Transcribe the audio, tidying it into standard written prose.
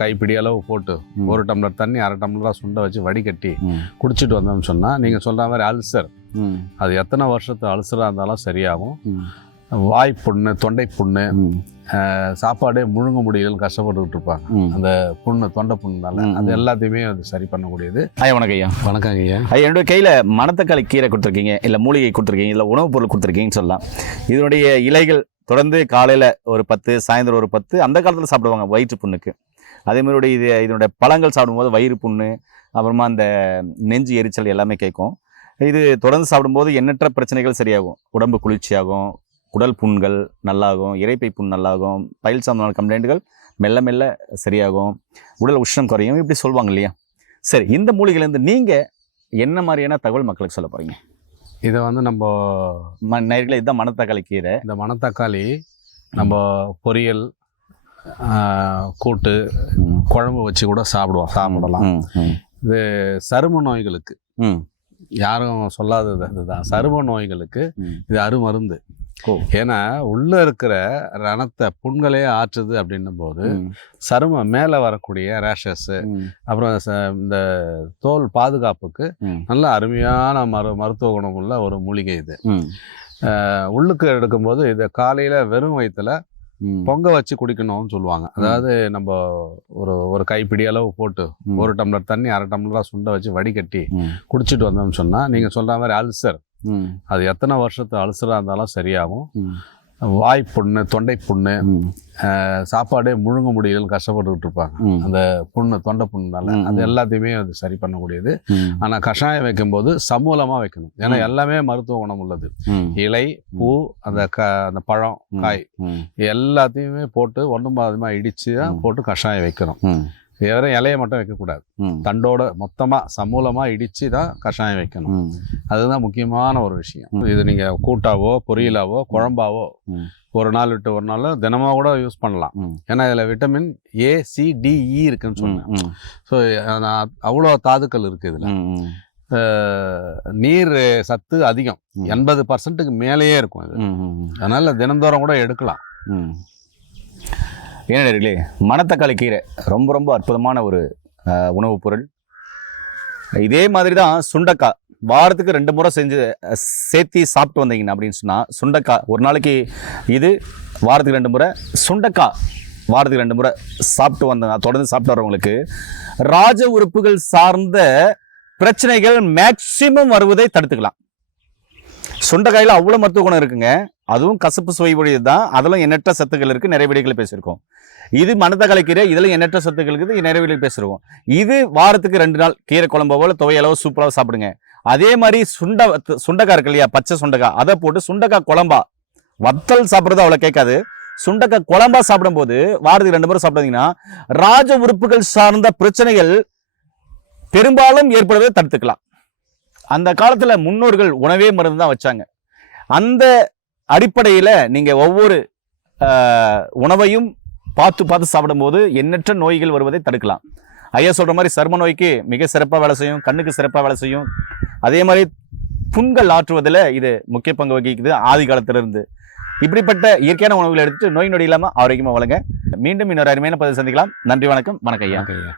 கைப்பிடி அளவு போட்டு ஒரு டம்ளர் தண்ணி அரை டம்ளராக சுண்டை வச்சு வடிகட்டி குடிச்சிட்டு வந்தோம்னு சொன்னால் நீங்கள் சொல்கிற மாதிரி அல்சர் அது எத்தனை வருஷத்து அல்சராக இருந்தாலும் சரியாகும். வாய் புண்ணு, தொண்டை புண்ணு, சாப்பாடே முழுங்க முடியலன்னு கஷ்டப்பட்டுக்கிட்டு இருப்பாங்க, அந்த புண்ணு, தொண்டை புண்ணுனால அது எல்லாத்தையுமே அது சரி பண்ணக்கூடியது. ஐயா வணக்கம் ஐயா. வணக்கம் ஐயா. ஐயா என்னுடைய கையில் மணத்தக்காளி கீரை கொடுத்துருக்கீங்க, இல்லை மூலிகை கொடுத்துருக்கீங்க, இல்லை உணவுப் பொருள் கொடுத்துருக்கீங்கன்னு சொல்லலாம். இதனுடைய இலைகள் தொடர்ந்து காலையில் ஒரு 10, சாயந்தரம் ஒரு 10, அந்த காலத்தில் சாப்பிடுவாங்க வயிற்று புண்ணுக்கு. அதேமாதிரி இதனுடைய பழங்கள் சாப்பிடும்போது வயிறு புண்ணு, அப்புறமா அந்த நெஞ்சு எரிச்சல் எல்லாமே கேட்கும். இது தொடர்ந்து சாப்பிடும்போது எண்ணற்ற பிரச்சனைகள் சரியாகும். உடம்பு குளிர்ச்சியாகும், குடல் புண்கள் நல்லாகும், இரைப்பை புண் நல்லாகும், பயில் சம்பந்தமான கம்ப்ளைண்ட்டுகள் மெல்ல மெல்ல சரியாகும், உடல் உஷ்ணம் குறையும், இப்படி சொல்லுவாங்க இல்லையா? சரி, இந்த மூலிகையிலேருந்து நீங்கள் என்ன மாதிரியான தகவல் மக்களுக்கு சொல்ல போகிறீங்க? இதை நம்ம நேரில் இதுதான் மணத்தக்காளி கீரை. இந்த மணத்தக்காளி நம்ம பொரியல், கூட்டு, குழம்பு வச்சு கூட சாப்பிடலாம். இது சரும நோய்களுக்கு, யாரும் சொல்லாதது அதுதான், சரும நோய்களுக்கு இது அருமருந்து. ஏன்னா உள்ள இருக்கிற ரணத்தை புண்களே ஆற்றுது அப்படின்னும் போது சருமம் மேலே வரக்கூடிய ரேஷஸ், அப்புறம் இந்த தோல் பாதுகாப்புக்கு நல்ல அருமையான மருத்துவ குணமுள்ள ஒரு மூலிகை இது. உள்ளுக்கு எடுக்கும்போது இதை காலையில வெறும் வயிற்றுல பொங்க வச்சு குடிக்கணும்னு சொல்லுவாங்க. அதாவது நம்ம ஒரு கைப்பிடி அளவு போட்டு ஒரு டம்ளர் தண்ணி அரை டம்ளராக சுண்டை வச்சு வடிகட்டி குடிச்சிட்டு வந்தோம்னு சொன்னால் நீங்கள் சொல்கிற மாதிரி அல்சர் அது எத்தனை வருஷத்து அல்சராக இருந்தாலும் சரியாகும். வாய் புண்ணு, தொண்டை புண்ணு, சாப்பாடே முழுங்க முடியலன்னு கஷ்டப்பட்டுக்கிட்டு இருப்பாங்க, அந்த புண்ணு, தொண்டை புண்ணுனால அது எல்லாத்தையுமே அது சரி பண்ணக்கூடியது. ஆனால் கஷாயம் வைக்கும்போது சமூலமாக வைக்கணும். ஏன்னா எல்லாமே மருத்துவ குணம் உள்ளது. இலை, பூ, அந்த பழம், காய் எல்லாத்தையுமே போட்டு ஒன்றும் பாதமாக இடித்து தான் போட்டு கஷாயம் வைக்கணும். வெறும் இலையை மட்டும் வைக்கக்கூடாது, தண்டோட மொத்தமாக சமூலமாக இடித்து தான் கஷாயம் வைக்கணும். அதுதான் முக்கியமான ஒரு விஷயம். இது நீங்கள் கூட்டாவோ, பொரியலாவோ, குழம்பாவோ ஒரு நாள் விட்டு ஒரு நாள் தினமாக கூட யூஸ் பண்ணலாம். ஏன்னா இதில் vitamin A, C, D, E இருக்குன்னு சொன்னேன். ஸோ அவ்வளோ தாதுக்கள் இருக்குது இதில். நீர் சத்து அதிகம், 80% மேலேயே இருக்கும் இது. அதனால் தினந்தோறும் கூட எடுக்கலாம். ஏனே மணத்தக்காளி கீரை ரொம்ப ரொம்ப அற்புதமான ஒரு உணவுப் பொருள். இதே மாதிரி தான் சுண்டக்காய் வாரத்துக்கு 2 முறை சேர்த்து சாப்பிட்டு வந்தீங்கன்னா அப்படின்னு சொன்னால், சுண்டக்காய் ஒரு நாளைக்கு இது, வாரத்துக்கு 2 முறை சுண்டக்காய் வாரத்துக்கு 2 முறை சாப்பிட்டு வந்தாங்க. தொடர்ந்து சாப்பிட்டு வரவங்களுக்கு ராஜ உறுப்புகள் சார்ந்த பிரச்சனைகள் மேக்சிமம் வருவதை தடுத்துக்கலாம். சுண்டைக்காயில் அவ்வளோ மருத்துவ குணம் இருக்குங்க. அதுவும் கசப்பு சுவை உடையது தான். அதெல்லாம் எண்ணற்ற சத்துக்கள் இருக்குது, நிறைய வீடுகளை பேசியிருக்கோம். இது மணத்தக்காளி கீரை, இதில் எண்ணற்ற சத்துக்கள் இருக்குது, நிறைய வீடுகள் பேசியிருக்கோம். இது வாரத்துக்கு 2 நாள் கீரை குழம்பு போல துவையளவு சூப்பராக சாப்பிடுங்க. அதே மாதிரி சுண்டைக்காய் இருக்கு இல்லையா, பச்சை சுண்டைக்காய், அதை போட்டு சுண்டைக்காய் குழம்பா, வத்தல் சாப்பிட்றது அவ்வளோ கேட்காது, சுண்டைக்காய் குழம்பா சாப்பிடும்போது வாரத்துக்கு 2 முறை சாப்பிட்டீங்கன்னா ராஜ உறுப்புகள் சார்ந்த பிரச்சனைகள் பெரும்பாலும் ஏற்படுவதை தடுத்துக்கலாம். அந்த காலத்துல முன்னோர்கள் உணவே மருந்து தான் வச்சாங்க. அந்த அடிப்படையில் நீங்க ஒவ்வொரு உணவையும் பார்த்து சாப்பிடும்போது எண்ணற்ற நோய்கள் வருவதை தடுக்கலாம். ஐயா சொல்ற மாதிரி சர்ம நோய்க்கு மிக சிறப்பாக வேலை செய்யும், கண்ணுக்கு சிறப்பாக வேலை செய்யும். அதே மாதிரி புண்கள் ஆற்றுவதில் இது முக்கிய பங்கு வகிக்குது ஆதி காலத்திலிருந்து. இப்படிப்பட்ட இயற்கையான உணவுகளை எடுத்துட்டு நோய் நொடி இல்லாமல் ஆரோக்கியமாக வளங்க. மீண்டும் இன்னொரு அருமையான பதிவு சந்திக்கலாம். நன்றி, வணக்கம். வணக்கம் ஐயா.